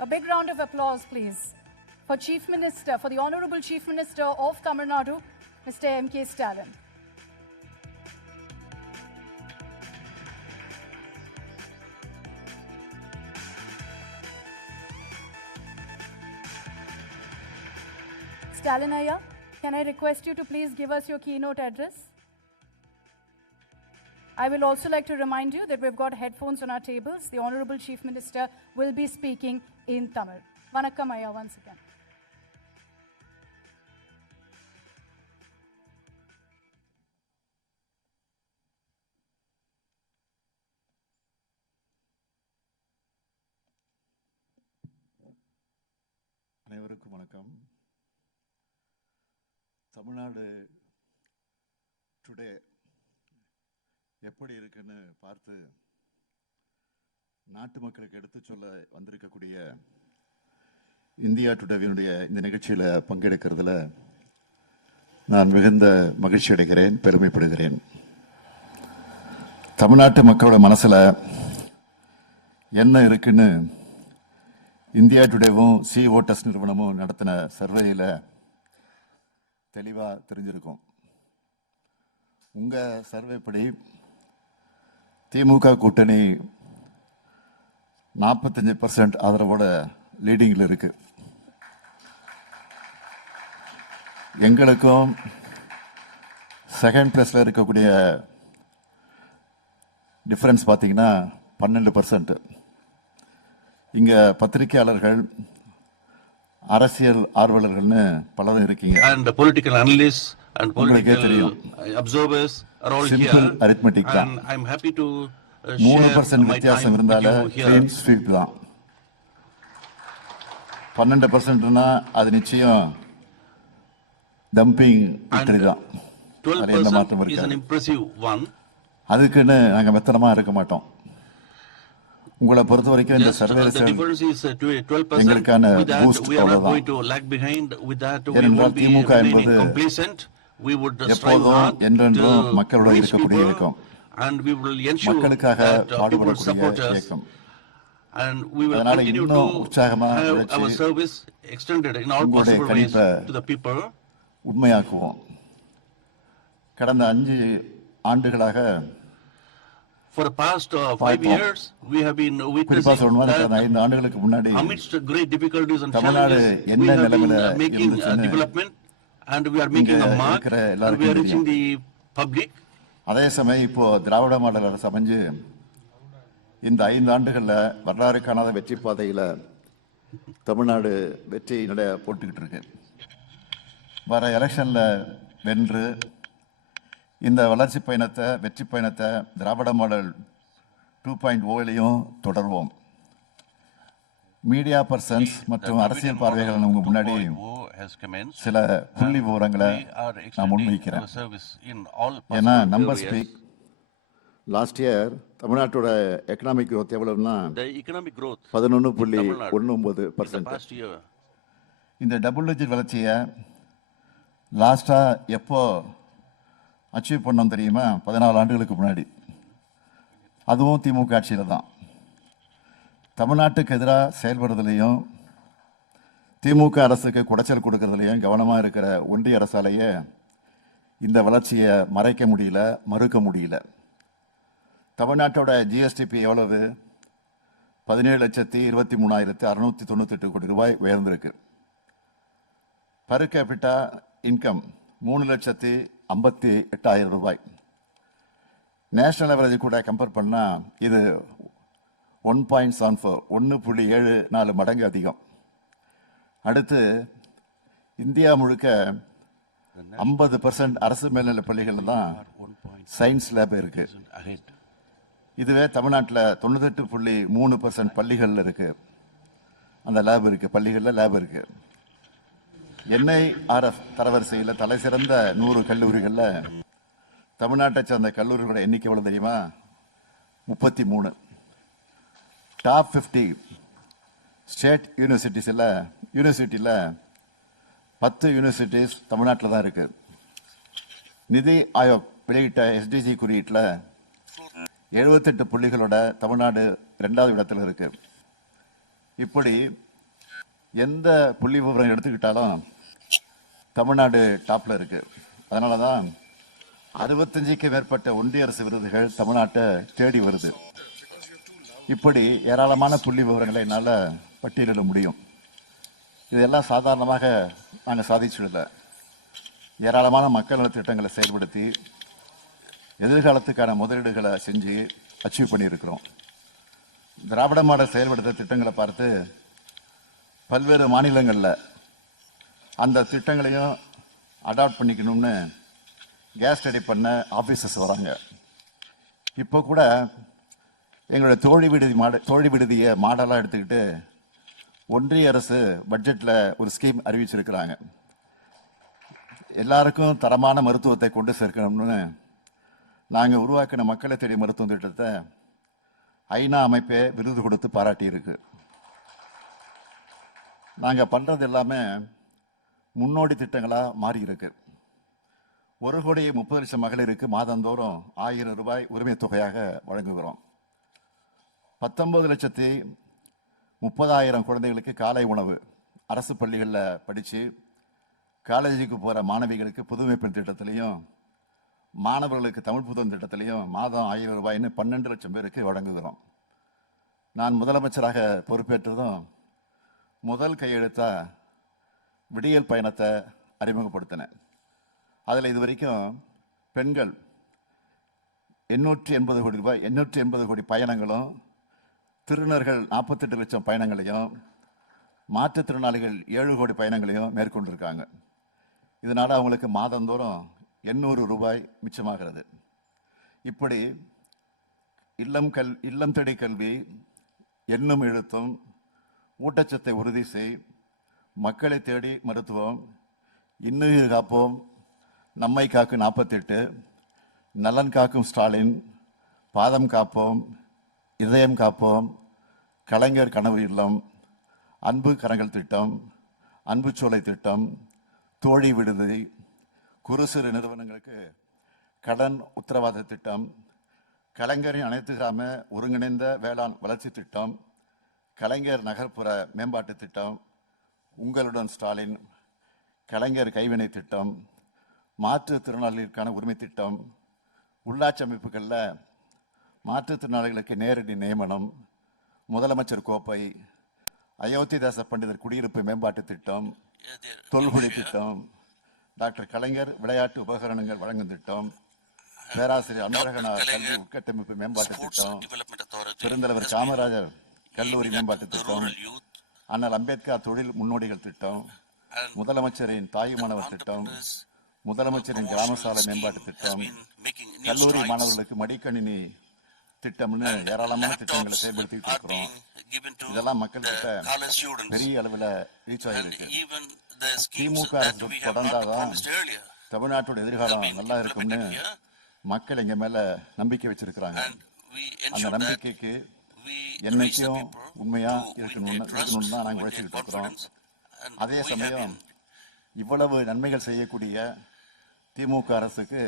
A big round of applause, please, for the Honorable Chief Minister of Tamil Nadu, Mr. M.K. Stalin. Stalin Ayya, can I request you to please give us your keynote address? I will also like to remind you that we've got headphones on our tables. The Honorable Chief Minister will be speaking in Tamil. Vanakkam Ayya once again. அனைவருக்கும் வணக்கம். Tamil Nadu today எப்படி இருக்குன்னு பார்த்து நாட்டு மக்களுக்கு எடுத்து சொல்ல வந்திருக்கக்கூடிய இந்தியா டுடேவினுடைய இந்த நிகழ்ச்சியில் பங்கெடுக்கிறதுல நான் மிகுந்த மகிழ்ச்சி அடைகிறேன், பெருமைப்படுகிறேன். தமிழ்நாட்டு மக்களோட மனசில் என்ன இருக்குன்னு இந்தியா டுடேவும் சி ஓட்டஸ் நிறுவனமும் நடத்தின சர்வேயில் தெளிவாக தெரிஞ்சிருக்கும். உங்கள் சர்வேப்படி திமுக கூட்டணி 45% ஆதரவோட லீடிங்கில் இருக்கு. எங்களுக்கும் செகண்ட் பிளேஸில் இருக்கக்கூடிய டிஃபரன்ஸ் பார்த்தீங்கன்னா 12%. இங்கே பத்திரிகையாளர்கள், அரசியல் ஆர்வலர்கள்னு பலரும் இருக்கீங்க. And political analysts and political observers are all here. Simple arithmetic தான். And I'm happy to 3% வித்தியாசம் இருந்தால கிளீன் ஸ்வீப் தான். 12%னா அது நிச்சயம் டம்பிங் விக்டரி தான். 12% is an impressive one. அதுக்குன்னு நாங்கள் மெத்தனமாக இருக்க மாட்டோம். உங்களை பொறுத்த வரைக்கும் இந்த சர்வே எங்களுக்கான பூஸ்ட் அவ்வளவுதான். ஏனென்றால் திமுக என்பது எப்போதும் என்றென்றும் மக்களுடன் இருக்கக்கூடிய இயக்கம், மக்களுக்காக பாடுபடக்கூடிய இயக்கம். அதனால இன்னும் உற்சாகமா உங்களுடைய கணிப்பை உண்மையாக்குவோம். கடந்த 5 ஆண்டுகளாக For the past 5 years, we have been witnessing that amidst great difficulties and challenges, we have been making development, and we are making a mark, and we are reaching the public. அதே சமயம் இப்போ திராவிட model அரசு அமைஞ்சு இந்த 5 ஆண்டுகளில் வரலாறு காணாத வெற்றி பாதையில் தமிழ்நாடு வெற்றி நடைய போட்டுக்கிட்டு இருக்கு. வர எலெக்ஷனில் வென்று இந்த வளர்ச்சி பயணத்தை, வெற்றி பயணத்தை திராவிட மாடல் 2.0லையும் தொடர்வோம். மீடியா பர்சன்ஸ் மற்றும் அரசியல் பார்வைகள் உங்க முன்னாடி சில புள்ளி விவரங்களை நான் முன்வைக்கிறேன். ஏன்னா நம்பர் ஸ்பீக். லாஸ்ட் இயர் தமிழ்நாட்டோட எக்கனாமிக் growth எவ்வளவுன்னா 11.19%. இந்த டபுள் டிஜிட் வளர்ச்சியை லாஸ்டா எப்போ அச்சீவ் பண்ணோம் தெரியுமா? 14 ஆண்டுகளுக்கு முன்னாடி. அதுவும் திமுக ஆட்சியில் தான். தமிழ்நாட்டுக்கு எதிராக செயல்படுறதுலையும் திமுக அரசுக்கு குடைச்சல் கொடுக்கறதுலையும் கவனமாக இருக்கிற ஒன்றிய அரசாலேயே இந்த வளர்ச்சியை மறைக்க முடியல, மறுக்க முடியல. தமிழ்நாட்டோட ஜிஎஸ்டிபி எவ்வளவு? 17,23,698 கோடி ரூபாய் உயர்ந்திருக்கு. பர் கேபிட்டா இன்கம் 3,58,000 ரூபாய். நேஷனல் ஆவரேஜ் கூட கம்பேர் பண்ணால் இது 1.74 1.74 மடங்கு அதிகம். அடுத்து இந்தியா முழுக்க 50% அரசு மேல்நிலை பள்ளிகள் தான் சயின்ஸ் லேப் இருக்கு. இதுவே தமிழ்நாட்டில் 98.3% பள்ளிகள் இருக்கு. அந்த லேப் இருக்கு, பள்ளிகளில் லேப் இருக்கு. NIRF தரவரிசையில் தலை சிறந்த 100 கல்லூரிகளில் தமிழ்நாட்டை சேர்ந்த கல்லூரிகளோட எண்ணிக்கை எவ்வளவு தெரியுமா? 33. டாப் 50 ஸ்டேட் யூனிவர்சிட்டியில் 10 யூனிவர்சிட்டிஸ் தமிழ்நாட்டில் தான் இருக்கு. நிதி ஆயோக் வெளியிட்ட SDG குறியீட்டில் 78 புள்ளிகளோட தமிழ்நாடு 2வது இடத்துல இருக்கு. இப்படி எந்த புள்ளி விவரம் எடுத்துக்கிட்டாலும் தமிழ்நாடு டாப்ல இருக்கு. அதனால தான் 65க்கு மேற்பட்ட ஒன்றிய அரசு விருதுகள் தமிழ்நாட்டை தேடி வருது. இப்படி ஏராளமான புள்ளி விவரங்களை என்னால் பட்டியலிட முடியும். இதெல்லாம் சாதாரணமாக நாங்கள் சாதிச்சுடல. ஏராளமான மக்கள் நல திட்டங்களை செயல்படுத்தி எதிர்காலத்துக்கான முதலீடுகளை செஞ்சு அச்சீவ் பண்ணியிருக்கிறோம். திராவிட மாடல் செயல்படுத்த திட்டங்களை பார்த்து பல்வேறு மாநிலங்களில் அந்த திட்டங்களையும் அடாப்ட் பண்ணிக்கணும்னு கேஸ் ஸ்டடி பண்ண ஆஃபீஸர்ஸ் வராங்க. இப்போ கூட எங்களோட தோழி விடுதியை மாடலாக எடுத்துக்கிட்டு ஒன்றிய அரசு பட்ஜெட்டில் ஒரு ஸ்கீம் அறிவிச்சிருக்கிறாங்க. எல்லாருக்கும் தரமான மருத்துவத்தை கொண்டு சேர்க்கணும்னு நாங்கள் உருவாக்கின மக்களை தேடி மருத்துவ திட்டத்தை ஐநா அமைப்பே விருது கொடுத்து பாராட்டியிருக்கு. நாங்கள் பண்ணுறது எல்லாமே முன்னோடி திட்டங்களாக மாறி இருக்கு. 1,30,00,000 மகளிருக்கு மாதந்தோறும் 1000 ரூபாய் உரிமை தொகையாக வழங்குகிறோம். 19,30,000 குழந்தைகளுக்கு காலை உணவு அரசு பள்ளிகளில் படித்து காலேஜுக்கு போகிற மாணவிகளுக்கு புதுமை பெண் திட்டத்திலையும் மாணவர்களுக்கு தமிழ் புத்தகம் திட்டத்திலையும் மாதம் 1000 ரூபாய்னு 12 லட்சம் பேருக்கு வழங்குகிறோம். நான் முதலமைச்சராக பொறுப்பேற்றதும் முதல் கையெழுத்தா விடியல் பயணத்தை அறிமுகப்படுத்தினேன். அதில் இது வரைக்கும் பெண்கள் 880 கோடி ரூபாய் 880 கோடி பயணங்களும், திருநர்கள் 48 லட்சம் பயணங்களையும், மாற்றுத்திறனாளிகள் 7 கோடி பயணங்களையும் மேற்கொண்டிருக்காங்க. இதனால் அவங்களுக்கு மாதந்தோறும் 800 ரூபாய் மிச்சமாகிறது. இப்படி இல்லம் தேடி கல்வி, எண்ணும் எழுத்தும், ஊட்டச்சத்தை உறுதி செய், மக்களை தேடி மருத்துவம், இன்னுயிர் காப்போம், நம்மை காக்கும் 48, நலன் காக்கும் ஸ்டாலின், பாதம் காப்போம், இதயம் காப்போம், கலைஞர் கனவு இல்லம், அன்பு கரங்கள் திட்டம், அன்பு சோலை திட்டம், தோழி விடுதி, குறு சிறு நிறுவனங்களுக்கு கடன் உத்தரவாத திட்டம், கலைஞரின் அனைத்து கிராம ஒருங்கிணைந்த வேளாண் வளர்ச்சி திட்டம், கலைஞர் நகர்ப்புற மேம்பாட்டு திட்டம், உங்களுடன் ஸ்டாலின், கலைஞர் கைவினை திட்டம், மாற்றுத்திறனாளிகளுக்கான உரிமை திட்டம், உள்ளாட்சி அமைப்புகளில் மாற்றுத்திறனாளிகளுக்கு நேரடி நியமனம், முதலமைச்சர் கோப்பை, அயோத்திதாச பண்டிதர் குடியிருப்பு மேம்பாட்டு திட்டம், தொல்குடி திட்டம், டாக்டர் கலைஞர் விளையாட்டு உபகரணங்கள் வழங்கும் திட்டம், பேராசிரியர் அன்பழகனார் கல்வி உட்கட்டமைப்பு மேம்பாட்டு திட்டம், பெருந்தலைவர் காமராஜர் கல்லூரி மேம்பாட்டு திட்டம், அண்ணல் அம்பேத்கர் தொழில் முன்னோடிகள் திட்டம், முதலமைச்சரின் தாய் மாணவர் திட்டம், முதலமைச்சரின் கிராம சாலை மேம்பாட்டு திட்டம், கல்லூரி மாணவர்களுக்கு மடிக்கணினி திட்டம்னு ஏராளமான திட்டங்களை செயல்படுத்திட்டு இருக்கிறோம். இதெல்லாம் மக்கள்கிட்ட பெரிய அளவில் ரீச் ஆகிருக்கு. திமுக அரசு தொடர்ந்தாதான் தமிழ்நாட்டோட எதிர்காலம் நல்லா இருக்கும்னு மக்கள் எங்க மேல நம்பிக்கை வச்சிருக்கிறாங்க. அந்த நம்பிக்கைக்கு என்னைக்கும் உண்மையா இருக்கணும்னு தான் நாங்கள் உழைச்சிக்கிட்டு இருக்கிறோம். அதே சமயம் இவ்வளவு நன்மைகள் செய்யக்கூடிய திமுக அரசுக்கு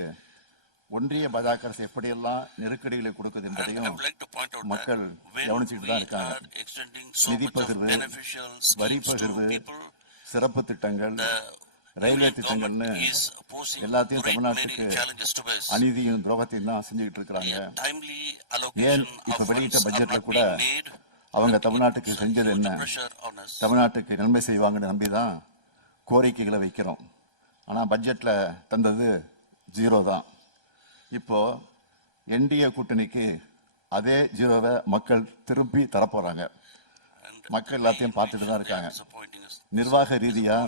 ஒன்றிய பாஜக அரசு எப்படியெல்லாம் நெருக்கடிகளை கொடுக்குது என்பதையும் மக்கள் கவனிச்சுட்டு தான் இருக்காங்க. நிதி பகிர்வு, வரி பகிர்வு, சிறப்பு திட்டங்கள், ரயில்வே திட்டங்கள்னு எல்லாத்தையும் தமிழ்நாட்டுக்கு அநீதியும் துரோகத்தையும் தான் செஞ்சுக்கிட்டு இருக்கிறாங்க. ஏன் இப்ப வெளியிட்ட பட்ஜெட்ல கூட அவங்க தமிழ்நாட்டுக்கு செஞ்சது என்ன, தமிழ்நாட்டுக்கு நன்மை செய்வாங்கன்னு நம்பிதான் கோரிக்கைகளை வைக்கிறோம். ஆனா பட்ஜெட்ல தந்தது 0 தான். இப்போ என்டிஏ கூட்டணிக்கு அதே 0வை மக்கள் திருப்பி தரப்போறாங்க. மக்கள் எல்லாத்தையும் பார்த்துட்டு தான் இருக்காங்க. நிர்வாக ரீதியா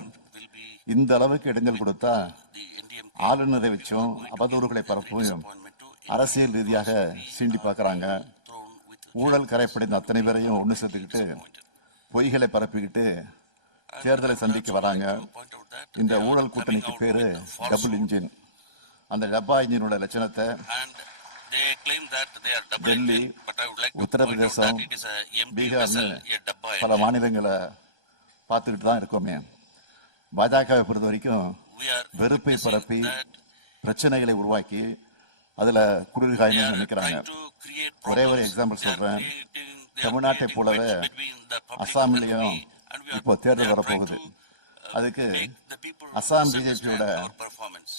இந்த அளவுக்கு இடைஞ்சல் கொடுத்தா ஆளுநரை வச்சும் அவதூறுகளை பரப்பும் அரசியல் ரீதியாக சீண்டி பார்க்கறாங்க. ஊழல் கரைப்படைந்த அத்தனை பேரையும் ஒன்று சேர்த்துக்கிட்டு பொய்களை பரப்பிக்கிட்டு தேர்தலை சந்திக்க வராங்க. இந்த ஊழல் கூட்டணிக்கு பேரு டபுள் இன்ஜின். அந்த டப்பா இன்ஜினோட லட்சணத்தை டெல்லி, உத்தரப்பிரதேசம், பீகார்னு பல மாநிலங்களை பார்த்துக்கிட்டு தான் இருக்கோமே. பாஜகவை பொறுத்த வரைக்கும் வெறுப்பை பரப்பி பிரச்சனைகளை உருவாக்கி அதுல குளிர்காயணும்னு நினைக்கிறாங்க. ஒரே ஒரு எக்ஸாம்பிள் சொல்றேன். தமிழ்நாட்டை போலவே அசாமிலையும் and we are இப்போ தேர்தல் trying வரப்போகுது. to அதுக்கு make the people Assam misunderstand பிஜேபியோட our performance.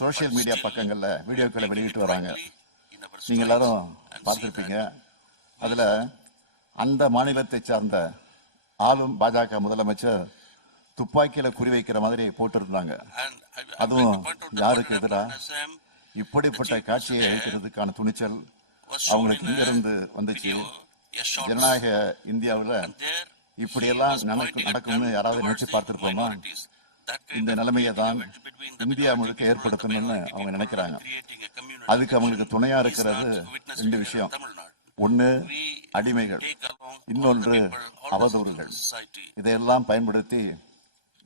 சோஷியல் மீடியா பக்கங்கள்ல வீடியோக்களை வெளியிட்டு வராங்க. In our நீங்க strides எல்லாரும் and see பார்த்திருப்பீங்க. that அதுல அந்த மாநிலத்தை சார்ந்த ஆளும் பாஜக முதலமைச்சர் துப்பாக்கியில குறிவைக்கிற மாதிரி போட்டிருந்தாங்க. and I அதுவும் like to point out that யாருக்கு what எதிரா happened in Assam இப்படிப்பட்ட காட்சியை அளிக்கிறதுக்கான துணிச்சல் was shown அவங்களுக்கு in a இங்கிருந்து வந்துச்சு. video, a short ஜனநாயக இந்தியாவுல and there இப்படியெல்லாம் he was pointing a நடக்கும்னு gun யாராவது towards நினைச்சு the பார்த்திருப்போமா? minorities. That kind இந்த of நிலைமையை தான் divide between the India majority முழுக்க people and the ஏற்படுத்தணும்னு minority அவங்க people நினைக்கிறாங்க. and creating a community அதுக்கு அவங்களுக்கு துணையா is இருக்கிறது not witnessed ரெண்டு here in விஷயம். Tamil Nadu. ஒன்னு We அடிமைகள், take along all the இன்னொன்று people, all the அவதூறுகள். citizens of society. இதையெல்லாம் பயன்படுத்தி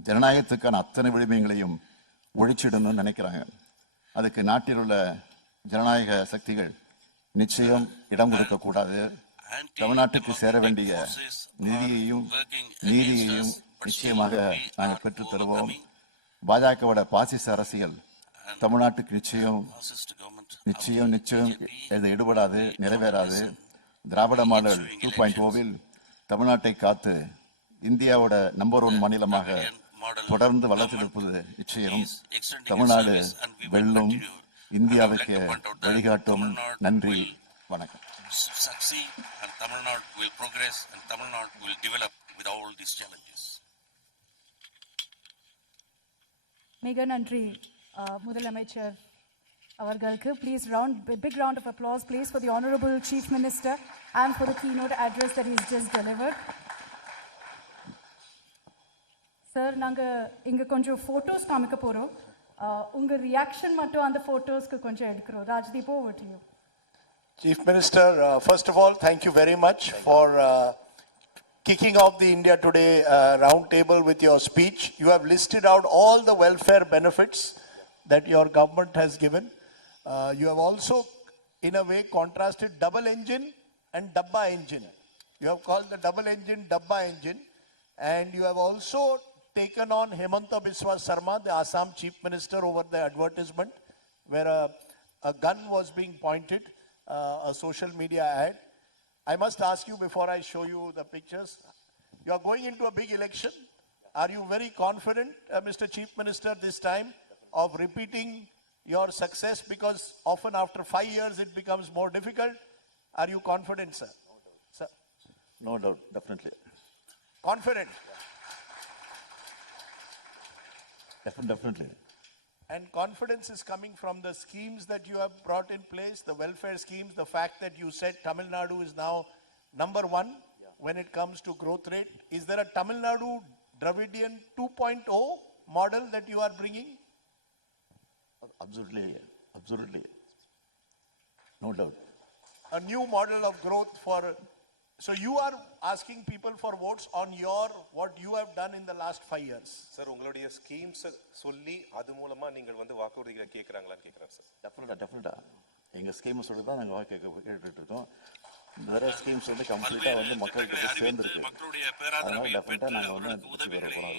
ஜனநாயகத்துக்கான அத்தனை விழுமியங்களையும் ஒழிச்சிடணும்னு நினைக்கிறாங்க. அதுக்கு நாட்டில் உள்ள ஜனநாயக சக்திகள் நிச்சயம் இடம் கொடுக்க கூடாது. தமிழ்நாட்டுக்கு சேர வேண்டிய நிதியையும் நீதியையும் நிச்சயமாக நாங்கள் பெற்றுத் தருவோம். பாஜகவோட பாசிச அரசியல் தமிழ்நாட்டுக்கு நிச்சயம் Fascist government நிச்சயம் நிச்சயம் இது எடுபடாது, நிறைவேறாது. திராவிட மாடல் 2.0வில் தமிழ்நாட்டை காத்து இந்தியாவோட நம்பர் 1 மாநிலமாக தொடர்ந்து வளர்த்திருப்பது நிச்சயம். தமிழ்நாடு வெல்லும், இந்தியாவுக்கு வழிகாட்டும். நன்றி, வணக்கம். succeed and Tamil Nadu will progress and Tamil Nadu will develop with all these challenges. மிக நன்றி முதலமைச்சர் அவர்களுக்கு. Please big round of applause please for the Honorable Chief Minister and for the keynote address that he's just delivered. Sir, நாங்க இங்க கொஞ்சம் photos காமிக்க போறோம். உங்க ரியாக்ஷன் மட்டும் அந்த போட்டோஸ்க்கு கொஞ்சம் எடுக்கிறோம். Rajdeep, over to you. Chief Minister, first of all, thank you very much for kicking off the India Today round table with your speech. You have listed out all the welfare benefits that your government has given. You have also, in a way, contrasted double engine and dabba engine. You have called the double engine dabba engine, and you have also taken on Hemanta Biswa Sarma, the Assam Chief Minister, over the advertisement where a gun was being pointed. A social media ad. I must ask you before I show you the pictures, you are going into a big election. Are you very confident, Mr. Chief Minister, this time of repeating your success? Because often after 5 years it becomes more difficult. Are you confident, sir? Sir? No doubt, definitely. Confident? Definitely. And confidence is coming from the schemes that you have brought in place, the welfare schemes, the fact that you said Tamil Nadu is now number 1 when it comes to growth rate. Is there a Tamil Nadu Dravidian 2.0 model that you are bringing? Absolutely. No doubt. A new model of growth for, so you are asking people for votes on what you have done in the last 5 years. Sir, உங்களுடைய schemes சொல்லி அது மூலமா நீங்கள் வந்து வாக்குறுதிகளை கேட்கறாங்களான்னு கேட்கறேன் sir. டெஃபினட்டா எங்க ஸ்கீம் சொல்லி தான் நாங்க கேட்டுட்டு இருக்கோம். வேற ஸ்கீம்ஸ் வந்து கம்ப்ளீட்டா வந்து மக்களுக்கு சேர்ந்துருக்கு. அதனால டெஃபினட்டா நாங்க வந்து வெற்றி பெற போறோம்.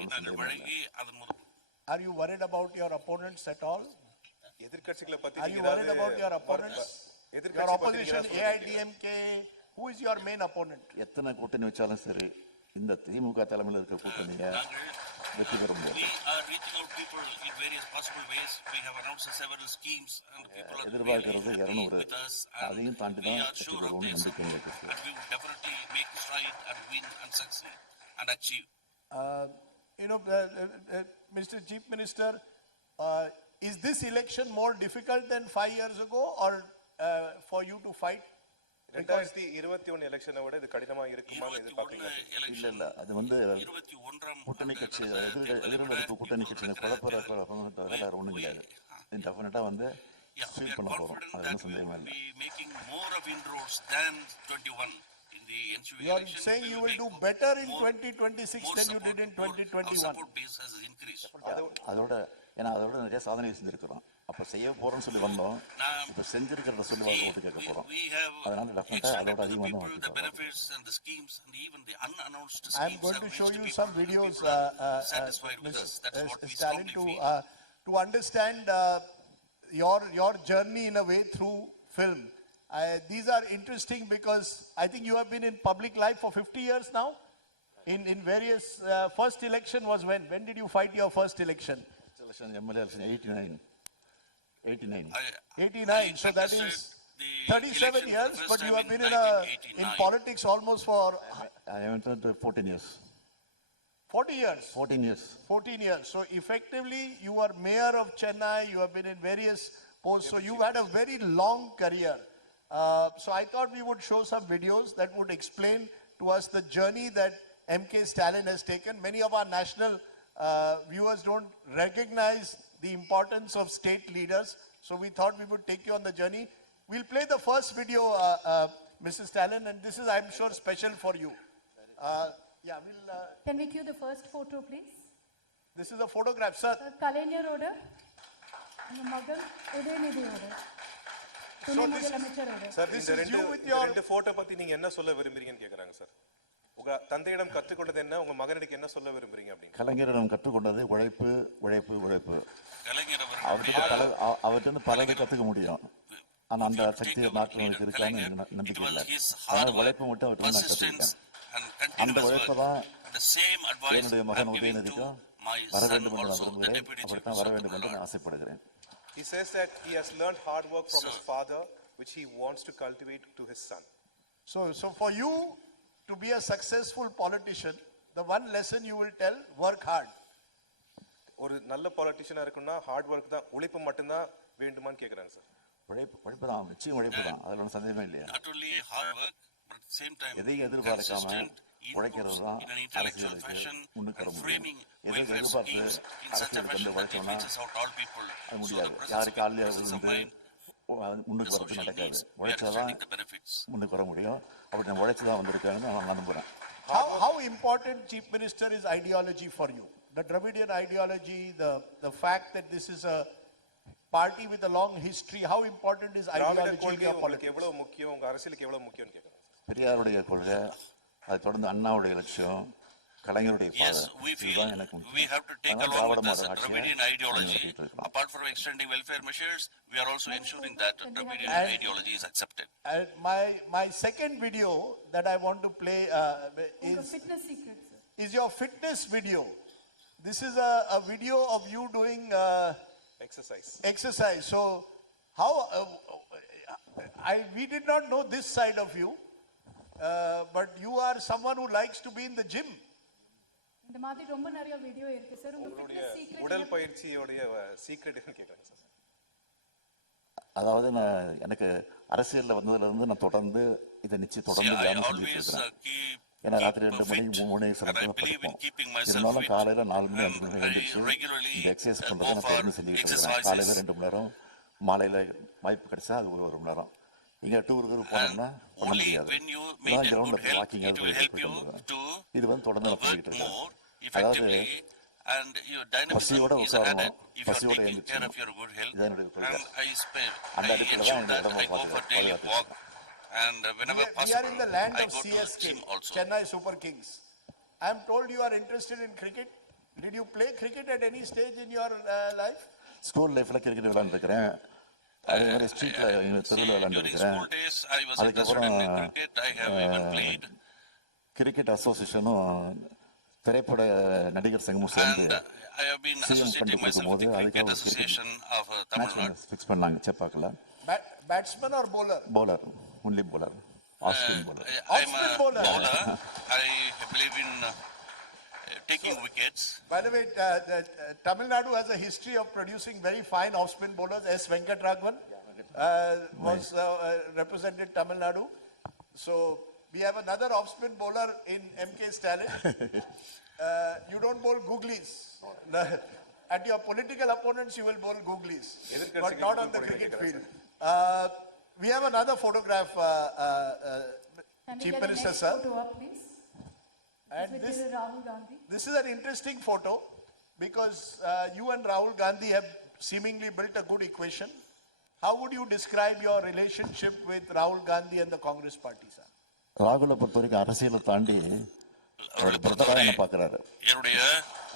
Are you worried about your opponents at all? எதிர்க்கட்சிகளை பத்தி Are you worried about your opponents? Your opposition, AIDMK, who is your main opponent? எத்தனை கூட்டணி வச்சாலும் சரி, இந்த திமுக தலைமையில் இருக்க கூட்டணியை வெற்றி பெற முடியாது. We are reaching out people in various possible ways. We have announced several schemes and people are எதிர்பார்க்கிறது really 200. with us. அதையும் தாண்டி We தான் are வெற்றி sure of பெறுவோம்னு this நம்பிக்கை இருக்கு. and we will definitely make stride and win and succeed and achieve. Mr. Chief Minister, is this election more difficult than 5 years ago, or for you to fight? 2021 எலெக்ஷனை விட இது கடினமா இருக்குமான்னு எதிர்பார்க்கறீங்க? இல்ல அது வந்து கூட்டணி கட்சி எதிரில் இருக்க கூட்டணி கட்சியை குழப்பறதுக்கு தவிர வேற ஒண்ணும் கிடையாது. டெஃபினட்டா வந்து ஸ்வீப் பண்ண போறோம். அது ஒன்றும் சந்தேகமே இல்லை. Making more of inroads than 21 in the ensuing You are election. saying you will do better in 2026 than you did in 2021. Support base has increased. அதோட நிறைய சாதனை செஞ்சிருக்கிறோம். அப்ப செய்ய போறோம்னு சொல்லி வந்தோம். இப்ப செஞ்சிருக்கிறத சொல்லி ஓட்டு கேட்க போறோம். அதனால டெஃபினட்டா அதோட அதிகமா தான் ஓட்டு the benefits and the schemes and even the unannounced schemes. I am going to show you some videos, satisfied with us. That's what we Stalin, strongly feel. to understand your journey in a way through film. These are interesting because I think you have been in public life for 50 years now. In various, first election was when? When did you fight your first election? Election MLA election 89. 89, so that is 37 years, but you have been in politics almost for I entered 14 years. 40 years. 14 years. 14 years. So effectively, you are mayor of Chennai, you have been in various posts, so you've had a very long career. So I thought we would show some videos that would explain to us the journey that MK Stalin has taken. Many of our national viewers don't recognize the importance of state leaders, so we thought we would take you on the journey. We'll play the first video, Mrs. Stalin, and this is, I'm sure, special for you. Yeah, we'll, Can we cue the first photo, please? this is a photograph, sir. கலைஞரோட உங்க மகள் உதயநிதியோட துணை this is- முதலமைச்சரோட sir This இந்த is ரெண்டு you with இந்த your- ரெண்டு photo பத்தி நீங்க என்ன சொல்ல விரும்புறீங்கன்னு கேக்குறாங்க சார். உங்க தந்தையிடம் கற்றுக்கொண்டது என்ன, உங்க மகனுக்கு என்ன சொல்ல விரும்புறீங்க அப்படின்னு. கலைஞரிடம் கற்றுக்கொண்டது உழைப்பு உழைப்பு உழைப்பு. கலைஞர் அவர்கிட்ட பலதை கற்றுக்க முடியும். ஆனா அந்த சக்தி நாட்டில் எனக்கு இருக்கான்னு எனக்கு நம்பிக்கை இல்லை. அதனால உழைப்பு மட்டும் அவர்கிட்ட நான் கற்றுக்கிட்டேன். அந்த உழைப்பை தான் என்னுடைய மகன் உதயநிதிக்கும் வர வேண்டும் என்று நான் விரும்புகிறேன். அப்படித்தான் வர வேண்டும் என்று நான் ஆசைப்படுகிறேன். He says that he has learned hard work from his father, which he wants to cultivate to his son. So for you to be a successful politician, the one lesson you will tell, work hard. ஒரு நல்ல பொலிட்டிஷியனா இருக்குன்னா hard work தான், உழைப்பு மட்டும்தான் வேண்டுமான்னு கேக்குறாங்க sir. உழைப்பு தான், நிச்சயம் உழைப்பு தான், அதுல ஒன்றும் சந்தேகமே இல்லையா. not only hard work but at the same time எதையும் எதிர்பார்க்காம consistent உழைக்கிறது inputs தான் in an intellectual அரசியலுக்கு fashion முன்னுக்கு வர and முடியும். framing எதையும் welfare எதிர்பார்த்து schemes in such a அரசியலுக்கு fashion வந்து that it உழைச்சோம்னா reaches out all people. அது So the முடியாது. presence யாரு காலையில presence of இருந்து mind, முன்னுக்கு the வரது social நடக்காது. needs, we are உழைச்சாதான் extending the benefits. முன்னுக்கு வர முடியும். அப்படி நான் உழைச்சு தான் வந்திருக்காங்கன்னு நான் நம்புறேன். How important, Chief Minister, is ideology for you? The Dravidian ideology, the fact that this is a party with a long history, how important is Dravida ideology in கொள்கை your உங்களுக்கு politics? எவ்வளவு முக்கியம், உங்க அரசியலுக்கு எவ்வளவு முக்கியம்னு கேக்குறாங்க சார். பெரியாருடைய கொள்கை, அதை தொடர்ந்து அண்ணாவுடைய லட்சியம், கலைஞருடைய பாதை, Yes, we feel இதுதான் எனக்கு முக்கியம். we have to take அதனால along Dravida with us model a ஆட்சியை Dravidian ideology. நடத்திட்டு இருக்கிறோம். Apart from extending welfare measures, we are also ensuring that Dravidian And- ideology is accepted. And my second video that I want to play உங்க is fitness secrets is your fitness video. This is a video of you doing exercise. exercise. So how we did not know this side of you, but you are someone who likes to be in the gym. இந்த மாதிரி ரொம்ப நிறைய video இருக்கு sir. உங்க உங்களுடைய fitness secret உடல் பயிற்சியோடைய secret கேக்குறாங்க sir. அதாவது எனக்கு அரசியல்ல வந்ததுல இருந்து நான் தொடர்ந்து இதை நிச்சயம் See, தொடர்ந்து I தியானம் செஞ்சுட்டு always இருக்கிறேன். ஏன்னா ராத்திரி 2 மணி 3 மணி சில and I நேரம் believe in படிப்போம். keeping myself இருந்தாலும் fit. காலையில 4 மணி 5 மணி And I எழுந்திரிச்சு regularly இந்த எக்ஸசைஸ் பண்றதை நான் offer தொடர்ந்து செஞ்சுட்டு இருக்கிறேன். exercises. காலையில 2 மணி நேரம், மாலையில வாய்ப்பு கிடைச்சா அது ஒரு மணி நேரம். இங்க டூருக்கு போனோம்னா பண்ண Only முடியாது. when you நான் maintain கிரவுண்ட்ல good போய் health, walking it will help you to இது வந்து தொடர்ந்து நான் work பண்ணிட்டு இருக்கேன். more அதாவது effectively and your dynamism பசியோட is added உட்காரணும், if you are பசியோட taking care எழுந்திரிக்கணும். of your good health. இதான் என்னுடைய கொள்கை. And அந்த அடிப்படையில தான் I ensure என்னோட that உடம்பை I go for daily பாதுகாத்து walk and whenever We are possible in the land I of go to CSK, gym also. Chennai Super Kings. I am told you are interested in cricket. Did you play cricket at any stage in your life? School லைஃப்ல cricket விளையாண்டுருக்கிறேன். அதே மாதிரி ஸ்ட்ரீட்ல தெருவில் During விளையாண்டுருக்கிறேன். school days I was interested அதுக்கப்புறம் in cricket. I have even played cricket அசோசியேஷனும் திரைப்பட நடிகர் சங்கமும் சேர்ந்து and I have been CM associating fund myself with the கொடுக்கும்போது Cricket அதுக்காக Association of Tamil match Nadu. Fix பண்ணாங்க செப்பாக்கில். Batsman or bowler? Bowler, only bowler, off spin bowler. I'm a Off-spin bowler. bowler. I believe in taking wickets. By the way, Tamil Nadu has a history of producing very fine off-spin bowlers. S. Venkatraghavan was represented Tamil Nadu. So we have another off-spin bowler in MK Stalin. You don't bowl googlies. At your political opponents, you will bowl googlies, but not on the cricket field. We have another photograph, Can we Chief get the Minister, next sir. photo up, please? And With this, Rahul Gandhi. this is an interesting photo because you and Rahul Gandhi have seemingly built a good equation. How would you describe your relationship with Rahul Gandhi and the Congress party, sir? ராகுலை பொறுத்த வரைக்கும் அரசியலை தாண்டி ஒரு பிரதராக என்ன பார்க்கிறாரு. என்னுடைய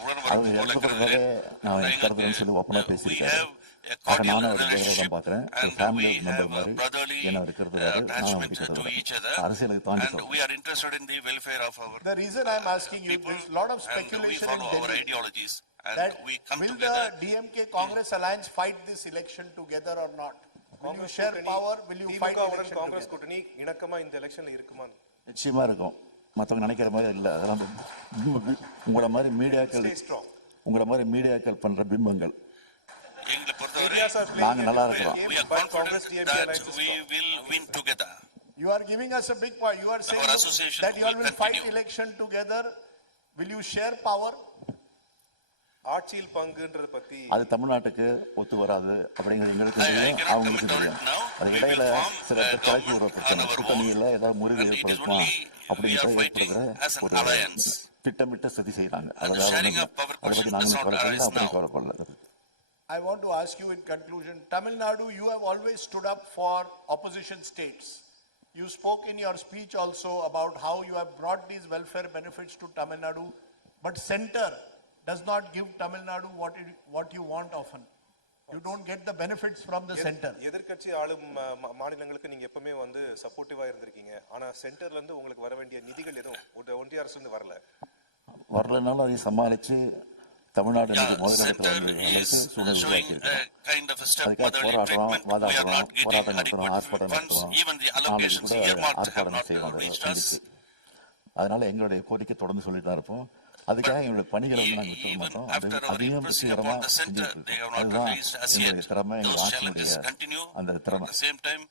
அவர் உணர்வு எழுதுறதே நான் கருதுன்னு சொல்லி ஓப்பனாக பேசியிருக்காரு. a ஆக cordial நானும் ஒரு பிரதரை relationship, தான் பார்க்குறேன் ஒரு and family we member have a மாதிரி brotherly என்ன இருக்கிறது நானும் attachment இருக்கிறது to each other, அரசியலுக்கு தாண்டி and we are interested in the welfare of our The reason I'm asking you, people, there's a lot of and we speculation in follow our Delhi ideologies, and that we come will together. the DMK Congress alliance fight this election together or not? Will you share power? Will you fight திமுகவுடன் election Congress together? கூட்டணி இணக்கமா இந்த எலெக்ஷன்ல இருக்குமா? நிச்சயமா இருக்கும் மற்றவங்க நினைக்கிற மாதிரி இல்லை அதெல்லாம் பிம்பங்கள். உங்களை மாதிரி மீடியாக்கள் Stay strong. உங்களை மாதிரி மீடியாக்கள் பண்ற பிம்பங்கள் எங்களை பொறுத்தவரை Medias are playing நாங்க a நல்லா different இருக்கிறோம். game, we are but confident Congress DMK that alliance is we strong. will win together. You are giving us a big point. You are saying Our association that you all will will fight continue. election together. Will you share power? ஆட்சியில் பங்குன்றது பத்தி அது தமிழ்நாட்டுக்கு ஒத்து வராது அப்படிங்கிறது எங்களுக்கு I தெரியும் cannot அவங்களுக்கு comment on தெரியும் it now. அது We இடையில will form சில a பேர் கலக்கி விடுற government பிரச்சனை on our கூட்டணியில் ஏதாவது முறிவு And it is ஏற்படுத்துமா only we அப்படின்னு are fighting ஏற்படுகிற as an ஒரு alliance. திட்டமிட்ட சதி செய்யறாங்க And அதெல்லாம் sharing ஒண்ணும் of இல்லை. power அதை பத்தி question does நாங்களும் not கவலைப்படல arise அப்படின்னு now. கவலைப்படல I want to ask you in conclusion, Tamil Nadu, you have always stood up for opposition states. You spoke in your speech also about how you have brought these welfare benefits to Tamil Nadu, but center does not give Tamil Nadu what you want often. You don't get the benefits from the center. எதிர்க்கட்சி ஆளும் மாநிலங்களுக்கு நீங்க எப்பவுமே வந்து சப்போர்ட்டிவா இருந்திருக்கீங்க. ஆனா சென்டர்ல இருந்து உங்களுக்கு வர வேண்டிய நிதிகள் எதுவும் ஒன்றிய அரசு இருந்து வரல. வரலனாலும் அதை சமாளிச்சு தமிழ்நாடு Yeah, முதலிடத்துல center வந்து is அளவுக்கு சூழ்நிலை showing உருவாக்கி a kind of a அதுக்காக stepmotherly போராடுறோம் treatment. We are வாதாடுறோம் not getting போராட்டம் நடத்துறோம் adequate ஆர்ப்பாட்டம் funds. நடத்துறோம் Even the நாளைக்கு allocations கூட earmarked have ஆர்ப்பாட்டம் not செய்வோம் reached us. அதனால எங்களுடைய கோரிக்கை தொடர்ந்து சொல்லிட்டு தான் இருப்போம் அதுக்காக எங்களுடைய பணிகளை வந்து நாங்கள் விட்டுற Even மாட்டோம் after our அதையும் impressing வெற்றிகரமா upon the center, செஞ்சுட்டு they have இருக்கோம். not அதுதான் reached us எங்களுடைய yet. திறமை எங்களுடைய Those ஆட்சியினுடைய challenges continue. அந்த At திறமை the same time,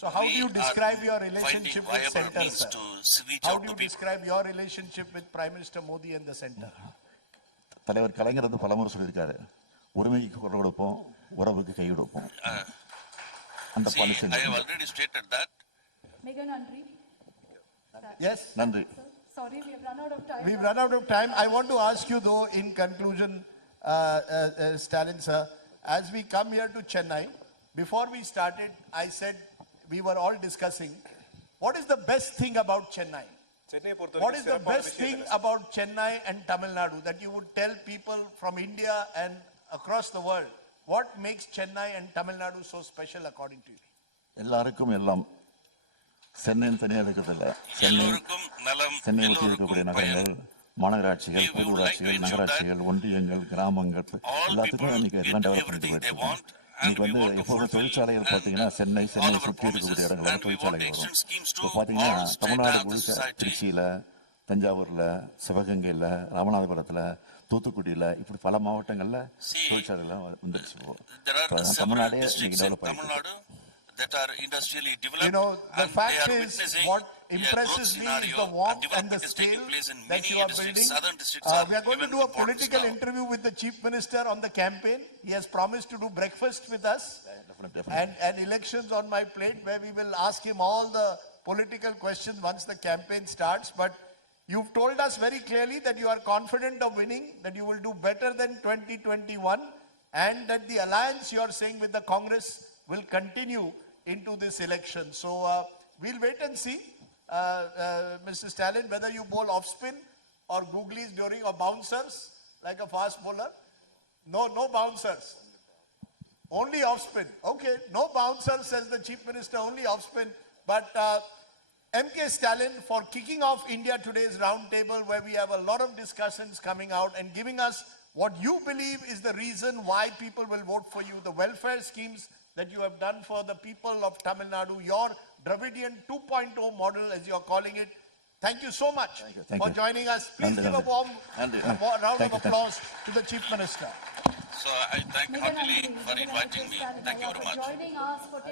So how do we you are describe your finding relationship with viable center, means sir? to reach How out do to you people. describe your relationship with Prime Minister Modi and the center? தலைவர் கலைஞர் வந்து பலமுறை சொல்லியிருக்காரு உரிமைக்கு குரல் கொடுப்போம் உறவுக்கு கை கொடுப்போம் அந்த See, பணி I have செஞ்சு already stated that. Mega Nandri. Yes? நன்றி Sorry, we have run out of time. We've run out of time. I want to ask you though, in conclusion, Stalin sir, as we come here to Chennai, before we started, I said we were all discussing, what is the best thing about Chennai? சென்னையை What பொறுத்தவரைக்கும் is the சிறப்பான best விஷயம் thing என்ன? about Chennai and Tamil Nadu that you would tell people from India and across the world? What makes Chennai and Tamil Nadu so special according to you? எல்லாருக்கும் எல்லாம் சென்னைன்னு தனியாக இருக்கிறது இல்லை சென்னை எல்லோருக்கும் நலம், சென்னை ஒட்டி இருக்கக்கூடிய எல்லோருக்கும் பயன். நகரங்கள் மாநகராட்சிகள் We would like to பேரூராட்சிகள் ensure நகராட்சிகள் ஒன்றியங்கள் கிராமங்கள் All எல்லாத்துக்கும் people இன்னைக்கு எல்லாம் get டெவலப் பண்ணிட்டு everything they போயிட்டு want, இருக்கோம் and இன்னைக்கு we வந்து want to எப்போதும் fulfill தொழிற்சாலைகள் and பார்த்தீங்கன்னா சென்னை all சென்னை our சுற்றி இருக்கக்கூடிய promises, இடங்கள் and we want தொழிற்சாலைகள் to வரும் extend schemes to இப்போ பார்த்தீங்கன்னா all strata Tamil Nadu of the முழுக்க society. திருச்சியில் தஞ்சாவூரில் சிவகங்கையில் ராமநாதபுரத்தில் தூத்துக்குடியில் இப்படி பல மாவட்டங்களில் See, தொழிற்சாலைகள் வந்துருச்சு இப்போ There are இப்போ several தமிழ்நாடே இன்னைக்கு districts in டெவலப் Tamil ஆகிட்டு Nadu that are industrially developed. You know, the and fact they are is, witnessing what a impresses growth me is scenario, the warmth and and the development is taking scale place in that many you are districts. building. Southern districts are We are going to given do a importance political now. interview with the Chief Minister on the campaign. He has promised to do breakfast with us. And elections on my plate where we will ask him all the political questions once the campaign starts. But you've told us very clearly that you are confident of winning, that you will do better than 2021, and that the alliance you are saying with the Congress will continue into this election. So we'll wait and see, Mr. Stalin, whether you bowl off spin or googlies during or bouncers like a fast bowler. No bouncers. Only off spin. Okay, no bouncer, says the Chief Minister, only off spin. But MK Stalin for kicking off India Today's roundtable, where we have a lot of discussions coming out and giving us what you believe is the reason why people will vote for you, the welfare schemes that you have done for the people of Tamil Nadu, your Dravidian 2.0 model, as you are calling it. Thank you so much Thank for you. joining us. Please Nandri, give a Nandri. warm Nandri. round Thank of you, thank you. applause to the Chief Minister. So I thank Mega heartily Nandri, for Mega inviting Nandri me. Stalin, Thank you very for much. joining us, for taking